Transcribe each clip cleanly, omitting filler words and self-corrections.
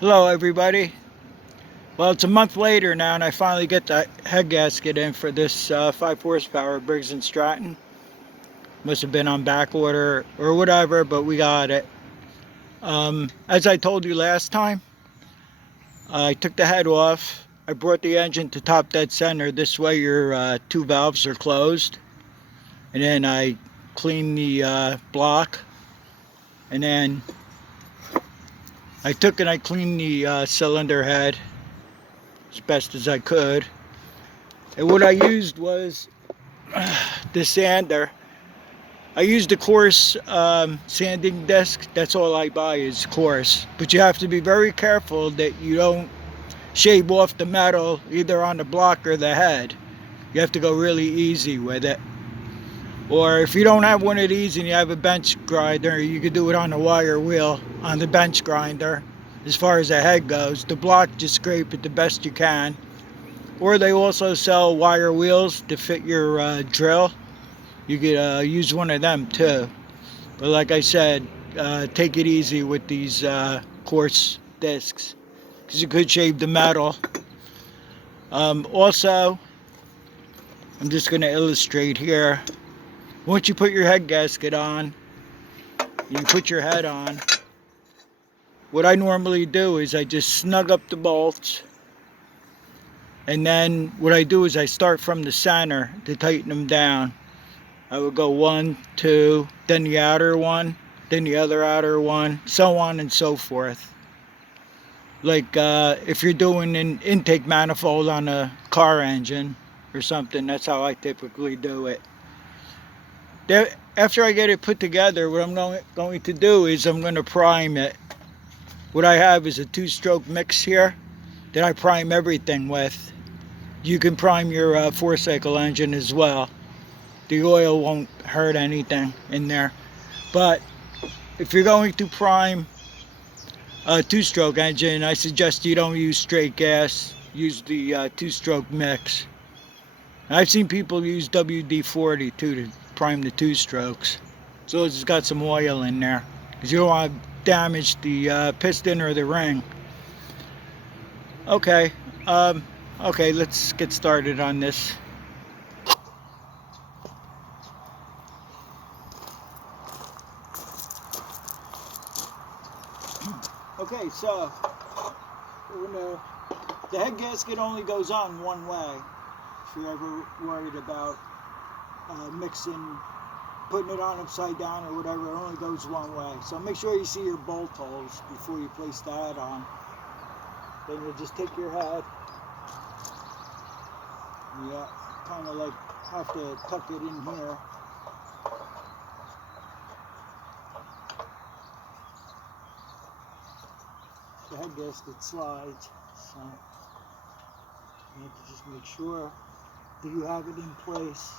Hello everybody. Well, it's a month later now and I finally get the head gasket in for this 5 horsepower Briggs & Stratton. Must have been on back order or whatever, but we got it. As I told you last time, I took the head off. I brought the engine to top dead center. This way your two valves are closed. And then I cleaned the block. And then I took and I cleaned the cylinder head as best as I could. And what I used was the sander. I used a coarse sanding disc. That's all I buy is coarse. But you have to be very careful that you don't shave off the metal either on the block or the head. You have to go really easy with it. Or if you don't have one of these and you have a bench grinder, you could do it on a wire wheel on the bench grinder. As far as the head goes, the block, just scrape it the best you can. Or they also sell wire wheels to fit your drill. You could use one of them too. But like I said, take it easy with these coarse discs because you could shave the metal. Also, I'm just going to illustrate here. Once you put your head gasket on, you put your head on. What I normally do is I just snug up the bolts. And then what I do is I start from the center to tighten them down. I would go 1, 2, then the outer one, then the other outer one, so on and so forth. Like if you're doing an intake manifold on a car engine or something, that's how I typically do it. After I get it put together, what I'm going to do is I'm going to prime it. What I have is a 2-stroke mix here that I prime everything with. You can prime your 4-cycle engine as well. The oil won't hurt anything in there. But if you're going to prime a 2-stroke engine, I suggest you don't use straight gas. Use the 2-stroke mix. I've seen people use WD-40 too to prime the 2-strokes. So it's got some oil in there because you don't want to damage the piston or the ring. Okay, okay, let's get started on this. Okay, so the head gasket only goes on one way. If you're ever worried about mixing, putting it on upside down or whatever, it only goes one way. So make sure you see your bolt holes before you place the head on. Then you'll just take your head. And you kind of like have to tuck it in here. The head gasket slides, so you have to just make sure that you have it in place.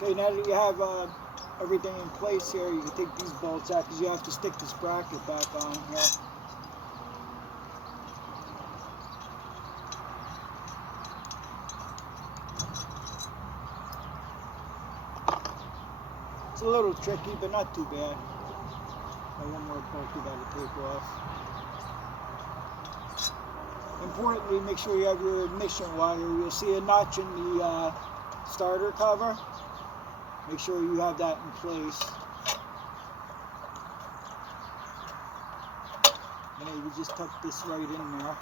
Okay, now that you have everything in place here, you can take these bolts out because you have to stick this bracket back on here. It's a little tricky, but not too bad. One more bolt you got to take off. Importantly, make sure you have your ignition wire. You'll see a notch in the starter cover. Make sure you have that in place. And you just tuck this right in there.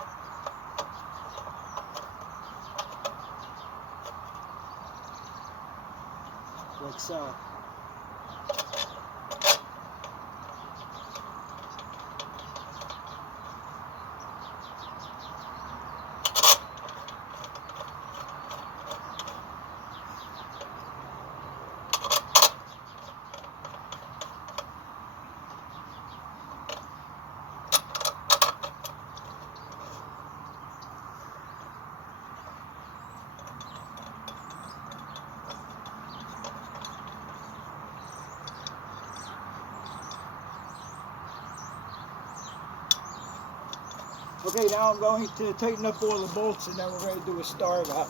Like so. Okay, now I'm going to tighten up all the bolts and then we're going to do a start up.